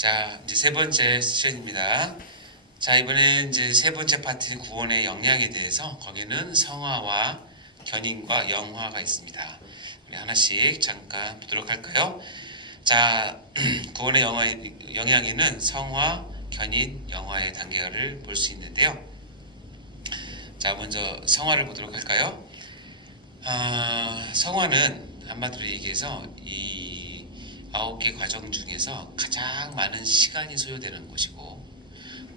자, 이제 세 번째 세션입니다. 자, 이번엔 이제 세 번째 파트인 구원의 역량에 대해서 거기는 성화와 견인과 영화가 있습니다. 우리 하나씩 잠깐 보도록 할까요? 자, 구원의 영향에는 성화, 견인, 영화의 단계를 볼 수 있는데요. 자, 먼저 성화를 보도록 할까요? 성화는 한마디로 얘기해서 이 9개 과정 중에서 가장 많은 시간이 소요되는 것이고,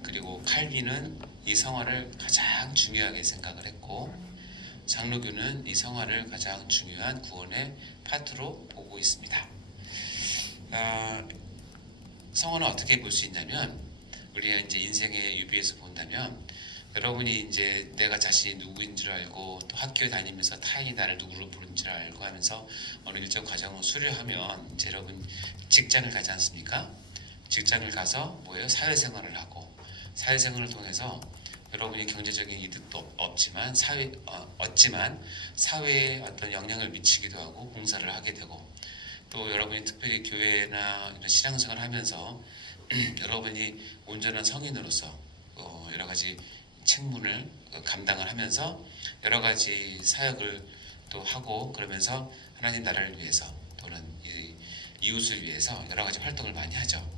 그리고 칼빈은 이 성화를 가장 중요하게 생각을 했고, 장로교는 이 성화를 가장 중요한 구원의 파트로 보고 있습니다. 성화는 어떻게 볼 수 있냐면, 우리가 이제 인생의 유비에서 본다면, 여러분이 이제 내가 자신이 누구인 줄 알고 또 학교에 다니면서 타인이 나를 누구로 부른 줄 알고 하면서 어느 일정 과정을 수료하면 이제 여러분 직장을 가지 않습니까? 직장을 가서 뭐예요? 사회생활을 하고, 사회생활을 통해서 여러분이 경제적인 이득도 없지만 얻지만 사회에 어떤 영향을 미치기도 하고 봉사를 하게 되고, 또 여러분이 특별히 교회나 이런 신앙생활을 하면서 여러분이 온전한 성인으로서 여러 가지 책무를 감당을 하면서 여러 가지 사역을 또 하고, 그러면서 하나님 나라를 위해서 또는 이웃을 위해서 여러 가지 활동을 많이 하죠.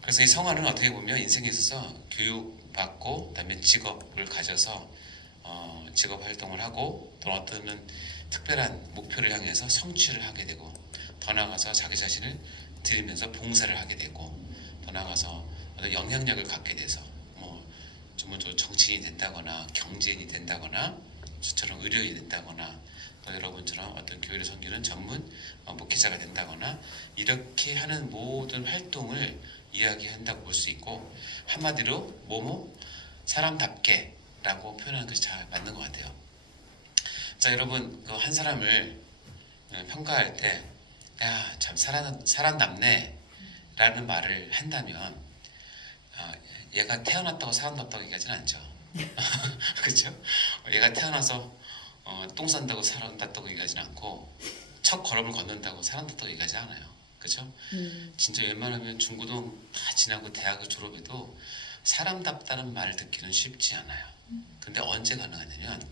그래서 이 성화는 어떻게 보면 인생에 있어서 교육받고 그다음에 직업을 가져서 직업 활동을 하고, 또 어떤 특별한 목표를 향해서 성취를 하게 되고, 더 나아가서 자기 자신을 드리면서 봉사를 하게 되고, 더 나아가서 어떤 영향력을 갖게 돼서 전문적으로 정치인이 된다거나 경제인이 된다거나 저처럼 의료인이 된다거나, 또 여러분처럼 어떤 교회를 섬기는 전문 목회자가 된다거나, 이렇게 하는 모든 활동을 이야기한다고 볼 수 있고, 한마디로 사람답게 라고 표현하는 것이 잘 맞는 것 같아요. 자, 여러분 한 사람을 평가할 때 야, 참 사람답네 라는 말을 한다면 얘가 태어났다고 사람답다고 얘기하지는 않죠. 그렇죠? 얘가 태어나서 똥 싼다고 사람답다고 얘기하지는 않고, 첫 걸음을 걷는다고 사람답다고 얘기하지 않아요. 그렇죠? 진짜 웬만하면 중고등 다 지나고 대학을 졸업해도 사람답다는 말을 듣기는 쉽지 않아요. 근데 언제 가능하냐면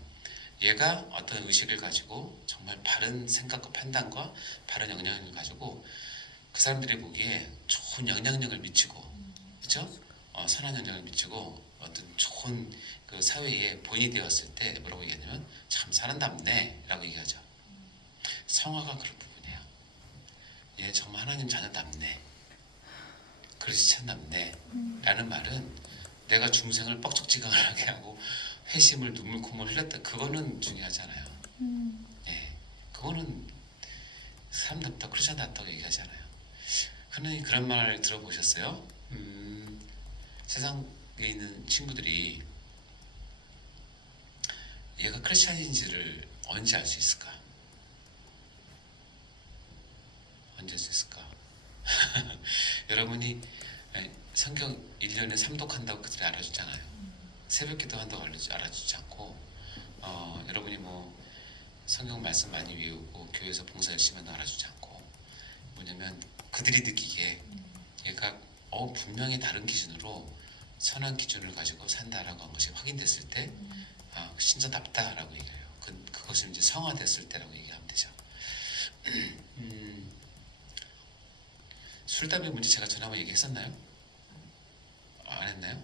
얘가 어떤 의식을 가지고 정말 바른 생각과 판단과 바른 영향력을 가지고 그 사람들이 보기에 좋은 영향력을 미치고, 그렇죠? 선한 영향을 미치고 어떤 좋은 그 사회에 본이 되었을 때 뭐라고 얘기하냐면 참 사람답네 라고 얘기하죠. 성화가 그런 부분이에요. 얘 정말 하나님 자녀답네, 그리스찬답네 라는 말은 내가 중생을 뻑적지근하게 하고 회심을 눈물 콧물 흘렸다, 그거는 중요하지 않아요. 예, 그거는 사람답다 크리스찬답다고 얘기하지 않아요. 하나님 그런 말을 들어보셨어요? 세상에 있는 친구들이 얘가 크리스찬인지를 언제 알 수 있을까? 언제 알 수 있을까? 여러분이 성경 1년에 3독한다고 그들이 알아주잖아요. 새벽 기도 한다고 알아주지 않고, 여러분이 성경 말씀 많이 외우고 교회에서 봉사 열심히 한다고 알아주지 않고, 뭐냐면 그들이 느끼기에 얘가 분명히 다른 기준으로 선한 기준을 가지고 산다라고 한 것이 확인됐을 때 신자답다라고 얘기해요. 그것을 이제 성화됐을 때라고 얘기하면 되죠. 술, 담배 문제 제가 전에 한번 얘기했었나요? 안 했나요?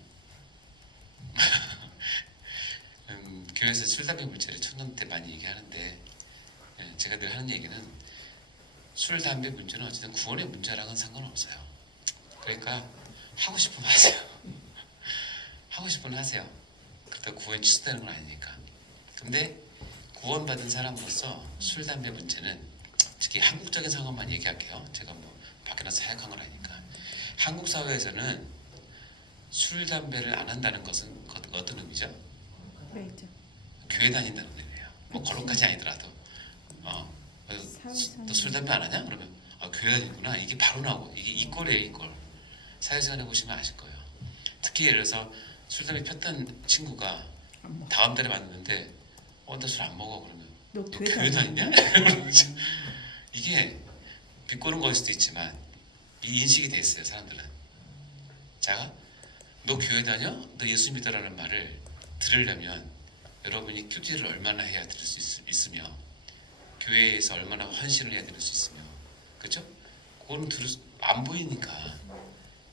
교회에서 술, 담배 문제를 청년 때 많이 얘기하는데, 제가 늘 하는 얘기는 술, 담배 문제는 어쨌든 구원의 문제랑은 상관없어요. 그러니까 하고 싶으면 하세요. 하고 싶으면 하세요. 그렇다고 구원이 취소되는 건 아니니까. 근데 구원받은 사람으로서 술, 담배 문제는, 특히 한국적인 상황만 얘기할게요. 제가 밖에 나서 사역한 건 아니니까. 한국 사회에서는 술, 담배를 안 한다는 것은 어떤 의미죠? 그렇죠. 교회 다닌다는 의미예요. 거룩까지 아니더라도 너 술, 담배 안 하냐? 그러면 교회 다니구나. 이게 바로 나오고, 이게 이꼴이에요, 이꼴. 사회생활 해보시면 아실 거예요. 특히 예를 들어서 술, 담배 폈던 친구가 다음 달에 만났는데 나 술 안 먹어. 그러면 너 교회 다니냐? 이게 비꼬는 거일 수도 있지만 이 인식이 돼 있어요, 사람들은. 자, 너 교회 다녀? 너 예수 믿어라는 말을 들으려면 여러분이 큐티를 얼마나 해야 들을 수 있으며 교회에서 얼마나 헌신을 해야 들을 수 있으며, 그렇죠? 그거는 안 보이니까.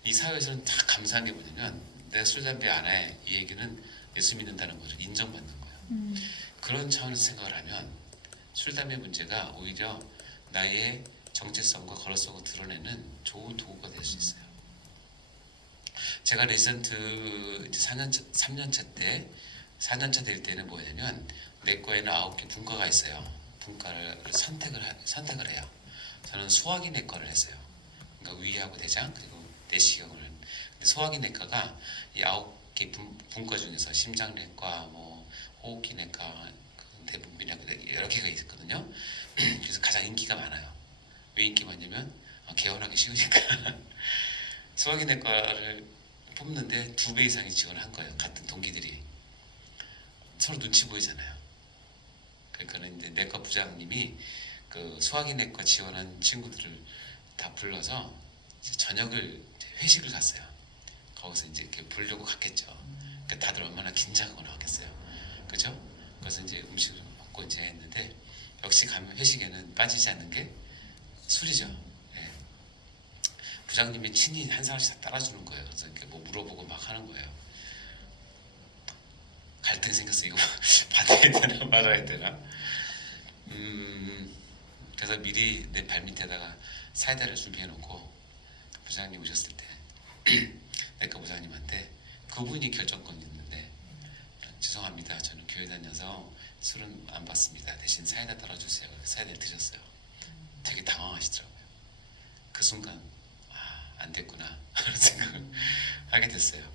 이 사회에서는 다 감사한 게 뭐냐면 내가 술 담배 안 해, 이 얘기는 예수 믿는다는 것을 인정받는 거예요. 그런 차원에서 생각을 하면 술 담배 문제가 오히려 나의 정체성과 거룩성을 드러내는 좋은 도구가 될 수 있어요. 제가 레지던트 이제 4년차 될 때는 뭐냐면 내과에는 9개 분과가 있어요. 분과를 선택을 해요. 저는 소화기 내과를 했어요. 그러니까 위하고 대장 그리고 내시경을. 근데 소화기 내과가 이 9개 분과 중에서 심장내과, 뭐 호흡기 내과, 대분비내과 여러 개가 있거든요. 그래서 가장 인기가 많아요. 왜 인기 많냐면 개원하기 쉬우니까. 소화기 내과를 뽑는데 2배 이상이 지원을 한 거예요. 같은 동기들이. 서로 눈치 보이잖아요. 그러니까는 이제 내과 부장님이 그 소화기 내과 지원한 친구들을 다 불러서 이제 저녁을 이제 회식을 갔어요. 거기서 이제 이렇게 보려고 갔겠죠. 그러니까 다들 얼마나 긴장하고 나왔겠어요. 그죠? 그래서 이제 음식을 먹고 이제 했는데 역시 가면 회식에는 빠지지 않는 게 술이죠. 예. 부장님이 친히 한 사람씩 다 따라주는 거예요. 그래서 이렇게 뭐 물어보고 막 하는 거예요. 갈등이 생겼어. 이거 받아야 되나 말아야 되나. 그래서 미리 내 발밑에다가 사이다를 준비해 놓고 부장님 오셨을 때 내과 부장님한테 그분이 결정권이 있는데, 죄송합니다, 저는 교회 다녀서 술은 안 받습니다, 대신 사이다 따라주세요. 사이다를 드셨어요. 되게 당황하시더라고요. 그 순간 안 됐구나 하는 생각을 하게 됐어요.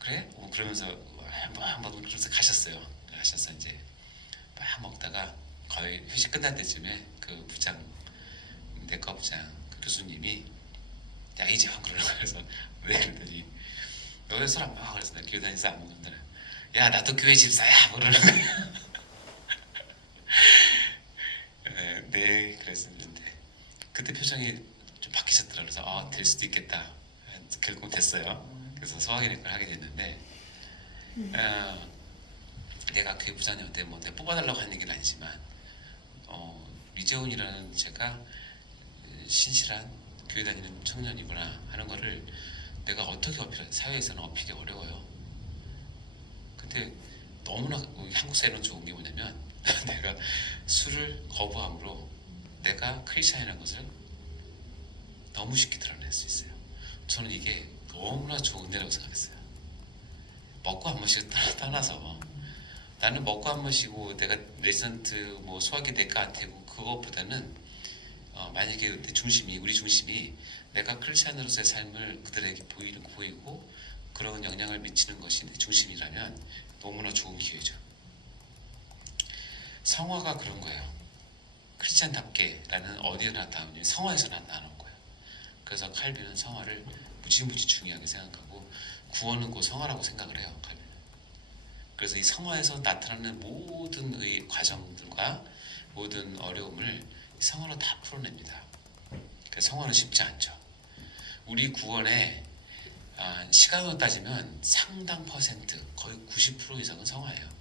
그래? 그러면서 한번 그러면서 가셔서 이제 막 먹다가 거의 회식 끝날 때쯤에 그 부장, 내과 부장 그 교수님이 야 이제 형 그러는 거예요. 그래서 왜 그러더니 너 왜 술 안 먹어? 그래서 나 교회 다니면서 안 먹는다. 야 나도 교회 집사야 뭐 그러는 거예요. 네 그랬었는데 그때 표정이 좀 바뀌셨더라고요. 그래서 될 수도 있겠다. 결국 됐어요. 그래서 소화기내과를 하게 됐는데 내가 교회 부장님한테 뭐 내가 뽑아달라고 한 얘기는 아니지만 이재훈이라는 제가 신실한 교회 다니는 청년이구나 하는 거를 내가 어떻게 사회에서는 어필이 어려워요. 근데 너무나 한국 사회는 좋은 게 뭐냐면 내가 술을 거부함으로 내가 크리스찬이라는 것을 너무 쉽게 드러낼 수 있어요. 저는 이게 너무나 좋은 데라고 생각했어요. 먹고 안 마시고 떠나서 나는 먹고 안 마시고 내가 레지던트 뭐 소화기 내과 안 되고 그것보다는 만약에 우리 중심이 내가 크리스찬으로서의 삶을 그들에게 보이고 그런 영향을 미치는 것이 내 중심이라면 너무나 좋은 기회죠. 성화가 그런 거예요. 크리스찬답게라는 어디에 나타나면 성화에서 나타나는 거예요. 그래서 칼빈은 성화를 무지무지 중요하게 생각하고 구원은 곧 성화라고 생각을 해요. 칼빈은. 그래서 이 성화에서 나타나는 모든 과정들과 모든 어려움을 성화로 다 풀어냅니다. 그래서 성화는 쉽지 않죠. 우리 구원의 시간으로 따지면 상당 퍼센트, 거의 90% 이상은 성화예요.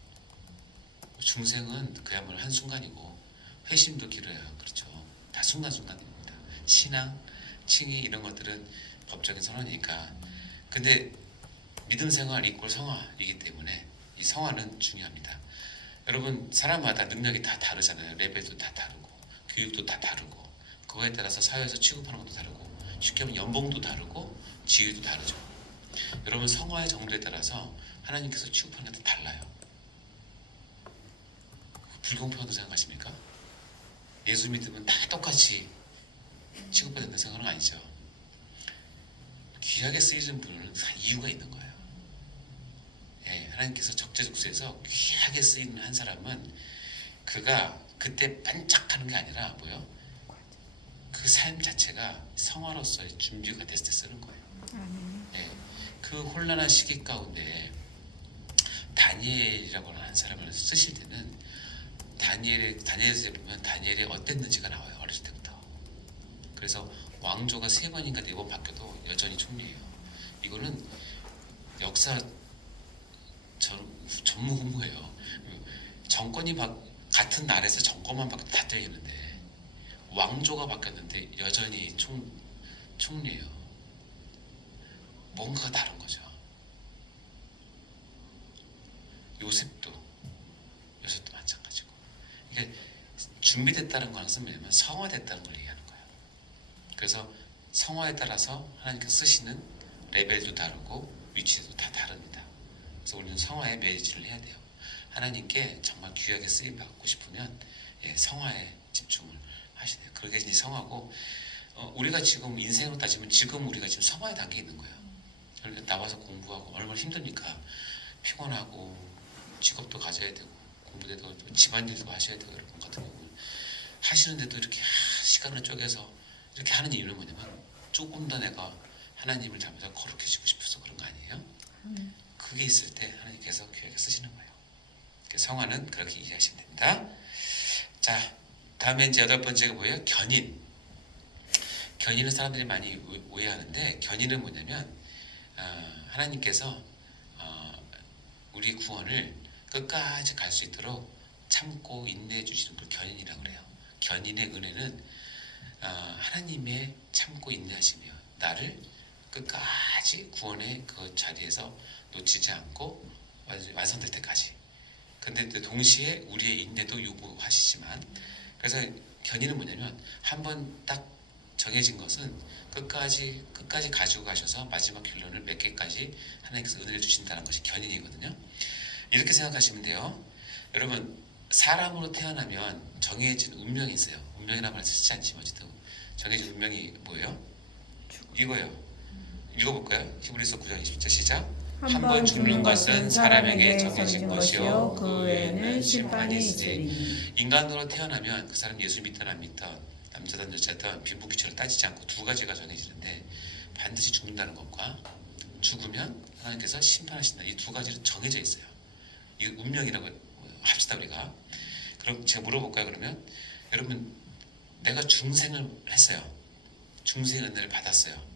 중생은 그야말로 한순간이고 회심도 길어요. 그렇죠. 다 순간순간입니다. 신앙, 칭의 이런 것들은 법적인 선언이니까. 근데 믿음 생활 이꼴 성화이기 때문에 이 성화는 중요합니다. 여러분 사람마다 능력이 다 다르잖아요. 레벨도 다 다르고 교육도 다 다르고 그거에 따라서 사회에서 취급하는 것도 다르고 쉽게 하면 연봉도 다르고 지위도 다르죠. 여러분 성화의 정도에 따라서 하나님께서 취급하는 것도 달라요. 불공평하다고 생각하십니까? 예수 믿으면 다 똑같이 취급받는다는 생각은 아니죠. 귀하게 쓰이는 분은 이유가 있는 거예요. 하나님께서 적재적소에서 귀하게 쓰이는 한 사람은 그가 그때 반짝하는 게 아니라 뭐요? 그 삶 자체가 성화로서의 준비가 됐을 때 쓰는 거예요. 그 혼란한 시기 가운데 다니엘이라고 하는 한 사람을 쓰실 때는 다니엘에서 보면 다니엘이 어땠는지가 나와요. 어렸을 때부터. 그래서 왕조가 3번인가 4번 바뀌어도 여전히 총리예요. 이거는 역사 전무후무예요. 정권이 같은 나라에서 정권만 바뀌어도 다 되겠는데 왕조가 바뀌었는데 여전히 총리예요. 뭔가가 다른 거죠. 요셉도 마찬가지고. 이게 준비됐다는 것은 뭐냐면 성화됐다는 걸 얘기하는 거예요. 그래서 성화에 따라서 하나님께서 쓰시는 레벨도 다르고 위치도 다 다릅니다. 그래서 우리는 성화에 매진을 해야 돼요. 하나님께 정말 귀하게 쓰임 받고 싶으면 성화에 집중을 하셔야 돼요. 그게 이제 성화고, 우리가 지금 인생으로 따지면 지금 우리가 지금 성화의 단계에 있는 거예요. 그러니까 나와서 공부하고 얼마나 힘듭니까? 피곤하고 직업도 가져야 되고 공부도 해야 되고 집안일도 하셔야 되고 여러분 같은 경우는 하시는데도 이렇게 시간을 쪼개서 이렇게 하는 이유는 뭐냐면 조금 더 내가 하나님을 닮아서 거룩해지고 싶어서 그런 거 아니에요? 그게 있을 때 하나님께서 귀하게 쓰시는 거예요. 성화는 그렇게 이해하시면 됩니다. 자, 다음에 이제 8번째가 뭐예요? 견인. 견인은 사람들이 많이 오해하는데, 견인은 뭐냐면 하나님께서 우리 구원을 끝까지 갈 수 있도록 참고 인내해 주시는 걸 견인이라고 그래요. 견인의 은혜는 하나님의 참고 인내하시며 나를 끝까지 구원의 그 자리에서 놓치지 않고 완성될 때까지. 근데 동시에 우리의 인내도 요구하시지만, 그래서 견인은 뭐냐면 한번 딱 정해진 것은 끝까지 가지고 가셔서 마지막 결론을 맺기까지 하나님께서 은혜를 주신다는 것이 견인이거든요. 이렇게 생각하시면 돼요. 여러분, 사람으로 태어나면 정해진 운명이 있어요. 운명이라는 말 쓰지 않지만 어쨌든 정해진 운명이 뭐예요? 이거예요. 읽어볼까요? 히브리서 9장 20절 시작. 한 번 죽는 것은 사람에게 정해진 것이요 그 외에는 심판이 있으리. 인간으로 태어나면 그 사람 예수 믿든 안 믿든 남자든 여자든 빈부귀천을 따지지 않고 2가지가 정해지는데, 반드시 죽는다는 것과 죽으면 하나님께서 심판하신다. 이 2가지는 정해져 있어요. 이 운명이라고 합시다 우리가. 그럼 제가 물어볼까요? 그러면 여러분, 내가 중생을 했어요. 중생 은혜를 받았어요.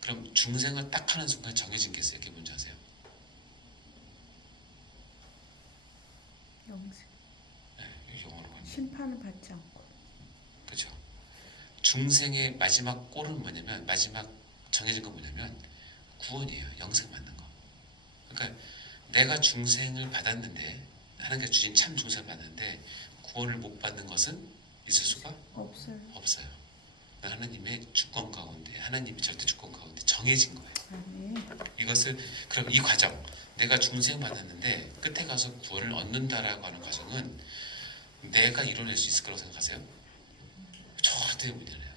그럼 중생을 딱 하는 순간 정해진 게 있어요. 그게 뭔지 아세요? 영생. 네, 영어로 뭐냐? 심판을 받지 않고. 그렇죠. 중생의 마지막 골은 뭐냐면, 마지막 정해진 건 뭐냐면 구원이에요. 영생 받는 거. 그러니까 내가 중생을 받았는데, 하나님께서 주신 참 중생을 받았는데 구원을 못 받는 것은 있을 수가 없어요. 하나님의 주권 가운데, 하나님의 절대 주권 가운데 정해진 거예요. 이것을, 그럼 이 과정, 내가 중생 받았는데 끝에 가서 구원을 얻는다라고 하는 과정은 내가 이뤄낼 수 있을 거라고 생각하세요? 절대 못 이뤄내요.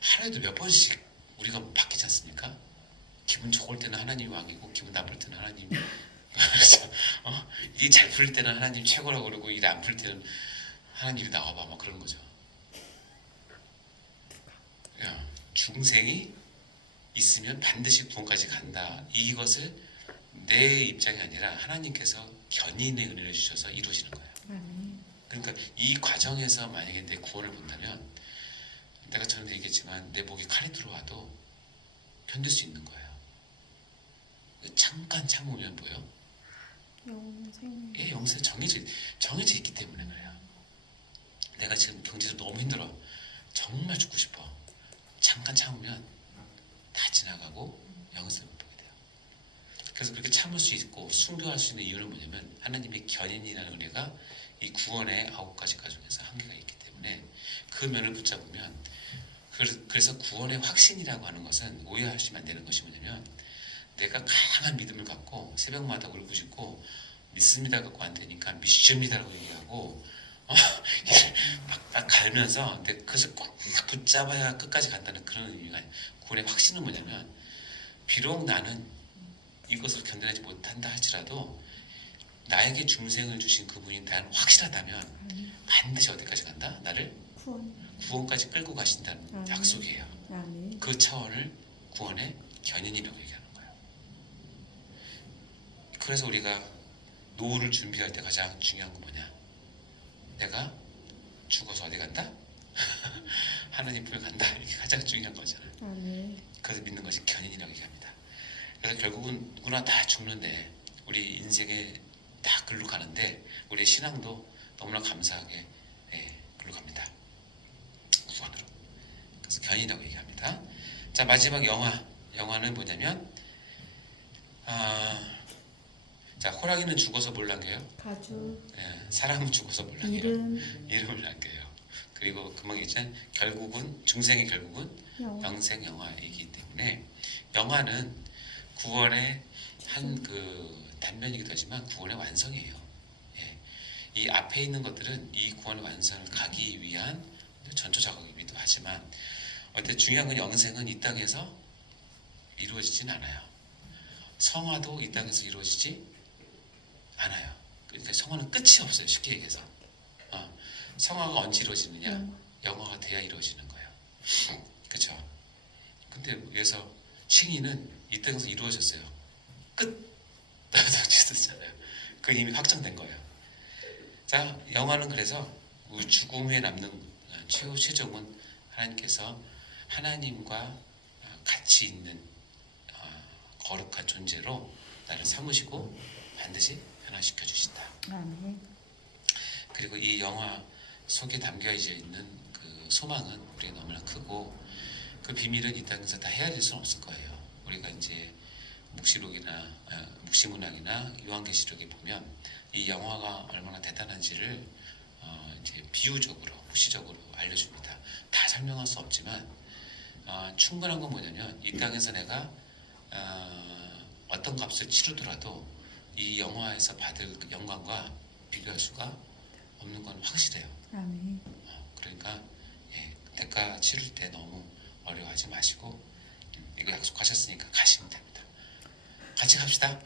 하루에도 몇 번씩 우리가 바뀌지 않습니까? 기분 좋을 때는 하나님이 왕이고 기분 나쁠 때는 하나님이 그래서 일이 잘 풀릴 때는 하나님 최고라고 그러고 일 안 풀릴 때는 하나님이 나와봐 막 그런 거죠. 중생이 있으면 반드시 구원까지 간다. 이것을 내 입장이 아니라 하나님께서 견인의 은혜를 주셔서 이루시는 거예요. 그러니까 이 과정에서 만약에 내 구원을 본다면, 내가 전에도 얘기했지만 내 목에 칼이 들어와도 견딜 수 있는 거예요. 잠깐 참으면 뭐예요? 영생. 영생 정해져 있기 때문에 그래요. 내가 지금 경제적으로 너무 힘들어. 정말 죽고 싶어. 잠깐 참으면 다 지나가고 영생을 보게 돼요. 그래서 그렇게 참을 수 있고 순교할 수 있는 이유는 뭐냐면, 하나님의 견인이라는 은혜가 이 구원의 9가지 과정에서 한계가 있기 때문에 그 면을 붙잡으면, 그래서 구원의 확신이라고 하는 것은 오해하시면 안 되는 것이 뭐냐면, 내가 강한 믿음을 갖고 새벽마다 울부짖고 믿습니다 갖고 안 되니까 미십니다라고 얘기하고 막 갈면서, 근데 그것을 꼭 붙잡아야 끝까지 간다는 그런 의미가 아니에요. 구원의 확신은 뭐냐면, 비록 나는 이것을 견뎌내지 못한다 할지라도 나에게 중생을 주신 그분이 나는 확실하다면 반드시 어디까지 간다? 나를 구원까지 끌고 가신다는 약속이에요. 그 차원을 구원의 견인이라고 얘기하는 거예요. 그래서 우리가 노후를 준비할 때 가장 중요한 건 뭐냐? 내가 죽어서 어디 간다? 하나님 품에 간다. 이게 가장 중요한 거잖아요. 아멘. 그래서 믿는 것이 견인이라고 얘기합니다. 그래서 결국은 누구나 다 죽는데 우리 인생에 다 글로 가는데 우리의 신앙도 너무나 감사하게 글로 갑니다. 구원으로. 그래서 견인이라고 얘기합니다. 자, 마지막 영화는 뭐냐면 자, 호랑이는 죽어서 뭘 남겨요? 가죽. 사람은 죽어서 뭘 남겨요? 이름을 남겨요. 그리고 금방 얘기했지만 결국은 중생의 결국은 영생 영화이기 때문에 영화는 구원의 한 그 단면이기도 하지만 구원의 완성이에요. 이 앞에 있는 것들은 이 구원의 완성을 가기 위한 전초 작업이기도 하지만 어때 중요한 건 영생은 이 땅에서 이루어지진 않아요. 성화도 이 땅에서 이루어지지 않아요. 그러니까 성화는 끝이 없어요. 쉽게 얘기해서 성화가 언제 이루어지느냐? 영화가 돼야 이루어지는 거예요. 그렇죠? 근데 그래서 칭의는 이 땅에서 이루어졌어요. 끝. 나잖아요. 그 이미 확정된 거예요. 자, 영화는 그래서 죽음 후에 남는 최종은 하나님께서 하나님과 같이 있는 거룩한 존재로 나를 삼으시고 반드시 변화시켜 주신다. 아멘. 그리고 이 영화 속에 담겨져 있는 그 소망은 우리가 너무나 크고 그 비밀은 이 땅에서 다 헤아릴 수는 없을 거예요. 우리가 이제 묵시문학이나 요한계시록에 보면 이 영화가 얼마나 대단한지를 이제 비유적으로 묵시적으로 알려줍니다. 다 설명할 수 없지만 충분한 건 뭐냐면 이 땅에서 내가 어떤 값을 치르더라도 이 영화에서 받을 그 영광과 비교할 수가 없는 건 확실해요. 아멘. 그러니까 대가 치를 때 너무 어려워하지 마시고 이거 약속하셨으니까 가시면 됩니다. 같이 갑시다.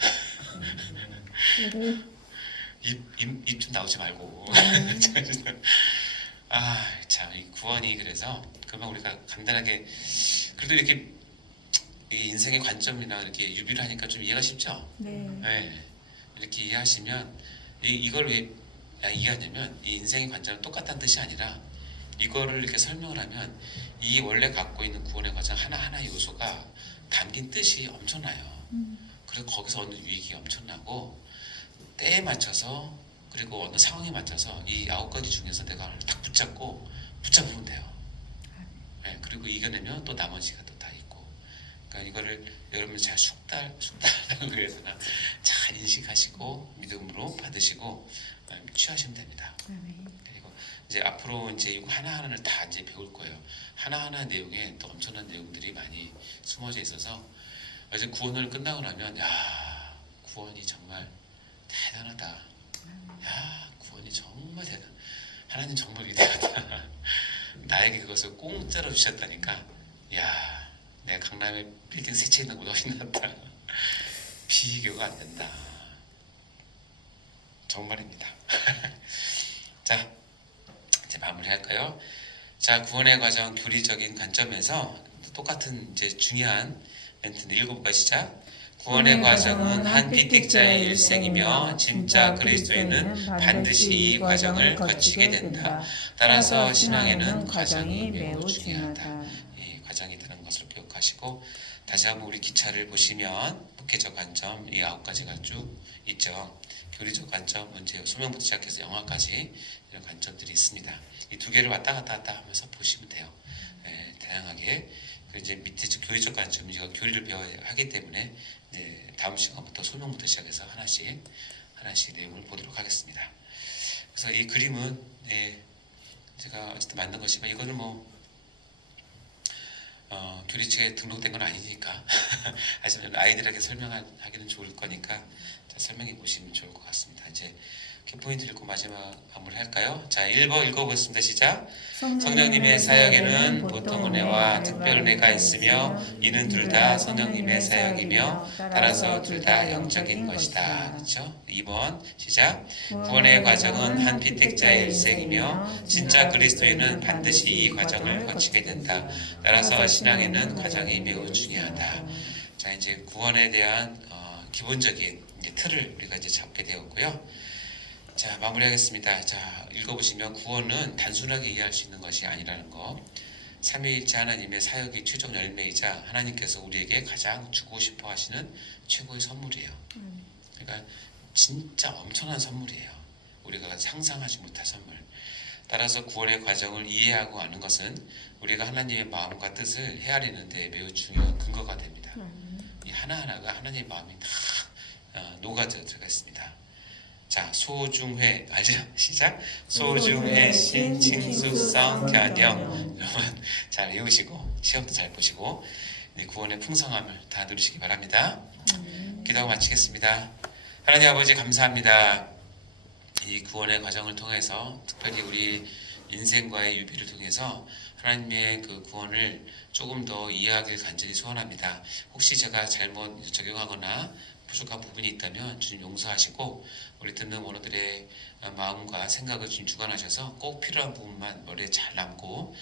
입 좀 나오지 말고. 참, 이 구원이 그래서 그러면 우리가 간단하게 그래도 이렇게 이 인생의 관점이나 이렇게 유비를 하니까 좀 이해가 쉽죠? 네. 이렇게 이해하시면 이걸 왜 이해하냐면 이 인생의 관점은 똑같다는 뜻이 아니라 이거를 이렇게 설명을 하면 이 원래 갖고 있는 구원의 과정 하나하나 요소가 담긴 뜻이 엄청나요. 그리고 거기서 얻는 유익이 엄청나고 때에 맞춰서 그리고 어느 상황에 맞춰서 이 9가지 중에서 내가 딱 붙잡으면 돼요. 그리고 이겨내면 또 나머지가 또 다 있고 그러니까 이거를 여러분이 잘 숙달하기 위해서는 잘 인식하시고 믿음으로 받으시고 취하시면 됩니다. 그리고 이제 앞으로 이제 이거 하나하나를 다 이제 배울 거예요. 하나하나 내용에 또 엄청난 내용들이 많이 숨어져 있어서 이제 구원을 끝나고 나면 야 구원이 정말 대단하다. 야 구원이 정말 대단. 하나님 정말 위대하다. 나에게 그것을 공짜로 주셨다니까. 야 내가 강남에 빌딩 세 채 있는 것보다 훨씬 낫다. 비교가 안 된다. 정말입니다. 자 이제 마무리할까요? 자 구원의 과정 교리적인 관점에서 똑같은 이제 중요한 멘트인데 읽어볼까요? 시작. 구원의 과정은 한 피택자의 일생이며 진짜 그리스도인은 반드시 이 과정을 거치게 된다. 따라서 신앙에는 과정이 매우 중요하다. 이 과정이라는 것을 기억하시고 다시 한번 우리 기차를 보시면 목회적 관점 이 9가지가 쭉 있죠. 교리적 관점, 문제, 소명부터 시작해서 영화까지 이런 관점들이 있습니다. 이 두 개를 왔다 갔다 하면서 보시면 돼요. 다양하게. 그리고 이제 밑에 교리적 관점, 우리가 교리를 배워야 하기 때문에 이제 다음 시간부터 소명부터 시작해서 하나씩 내용을 보도록 하겠습니다. 그래서 이 그림은 제가 어쨌든 만든 것이지만 이거는 교리책에 등록된 건 아니니까 하지만 아이들에게 설명하기는 좋을 거니까 설명해 보시면 좋을 것 같습니다. 이제 포인트 읽고 마지막 마무리 할까요? 자, 1번 읽어보겠습니다. 시작. 성령님의 사역에는 보통 은혜와 특별 은혜가 있으며 이는 둘 다 성령님의 사역이며 따라서 둘 다 영적인 것이다. 그렇죠? 2번 시작. 구원의 과정은 한 피택자의 일생이며 진짜 그리스도인은 반드시 이 과정을 거치게 된다. 따라서 신앙에는 과정이 매우 중요하다. 자, 이제 구원에 대한 기본적인 이제 틀을 우리가 이제 잡게 되었고요. 자, 마무리하겠습니다. 자, 읽어보시면 구원은 단순하게 이해할 수 있는 것이 아니라는 거. 삼위일체 하나님의 사역이 최종 열매이자 하나님께서 우리에게 가장 주고 싶어 하시는 최고의 선물이에요. 그러니까 진짜 엄청난 선물이에요. 우리가 상상하지 못할 선물. 따라서 구원의 과정을 이해하고 아는 것은 우리가 하나님의 마음과 뜻을 헤아리는 데 매우 중요한 근거가 됩니다. 이 하나하나가 하나님의 마음이 다 녹아져 들어가 있습니다. 자, 소중회 알죠? 시작. 소중회 신칭숙성 견영. 여러분 잘 외우시고 시험도 잘 보시고 구원의 풍성함을 다 누리시기 바랍니다. 기도하고 마치겠습니다. 하나님 아버지 감사합니다. 이 구원의 과정을 통해서 특별히 우리 인생과의 유비를 통해서 하나님의 그 구원을 조금 더 이해하길 간절히 소원합니다. 혹시 제가 잘못 적용하거나 부족한 부분이 있다면 주님 용서하시고 우리 듣는 원어들의 마음과 생각을 주님 주관하셔서 꼭 필요한 부분만 머리에 잘 남고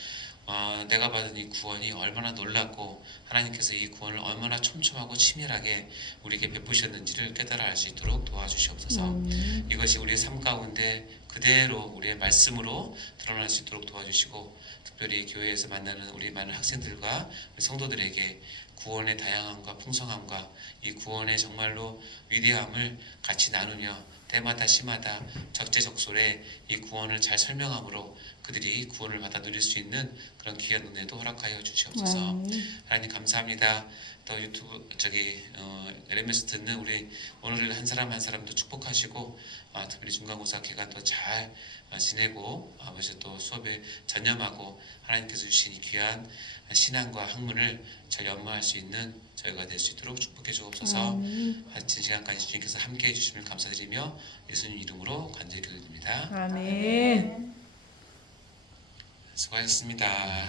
내가 받은 이 구원이 얼마나 놀랍고 하나님께서 이 구원을 얼마나 촘촘하고 치밀하게 우리에게 베푸셨는지를 깨달아 알 수 있도록 도와주시옵소서. 이것이 우리의 삶 가운데 그대로 우리의 말씀으로 드러날 수 있도록 도와주시고 특별히 교회에서 만나는 우리 많은 학생들과 우리 성도들에게 구원의 다양함과 풍성함과 이 구원의 정말로 위대함을 같이 나누며 때마다 시마다 적재적소에 이 구원을 잘 설명함으로 그들이 구원을 받아 누릴 수 있는 그런 귀한 은혜도 허락하여 주시옵소서. 하나님 감사합니다. 또 유튜브 LMS 듣는 우리 오늘을 한 사람 한 사람도 축복하시고 특별히 중간고사 기간도 잘 지내고 아버지 또 수업에 전념하고 하나님께서 주신 이 귀한 신앙과 학문을 잘 연마할 수 있는 저희가 될 수 있도록 축복해 주옵소서. 마친 시간까지 주님께서 함께해 주심을 감사드리며 예수님 이름으로 간절히 기도드립니다. 아멘. 수고하셨습니다.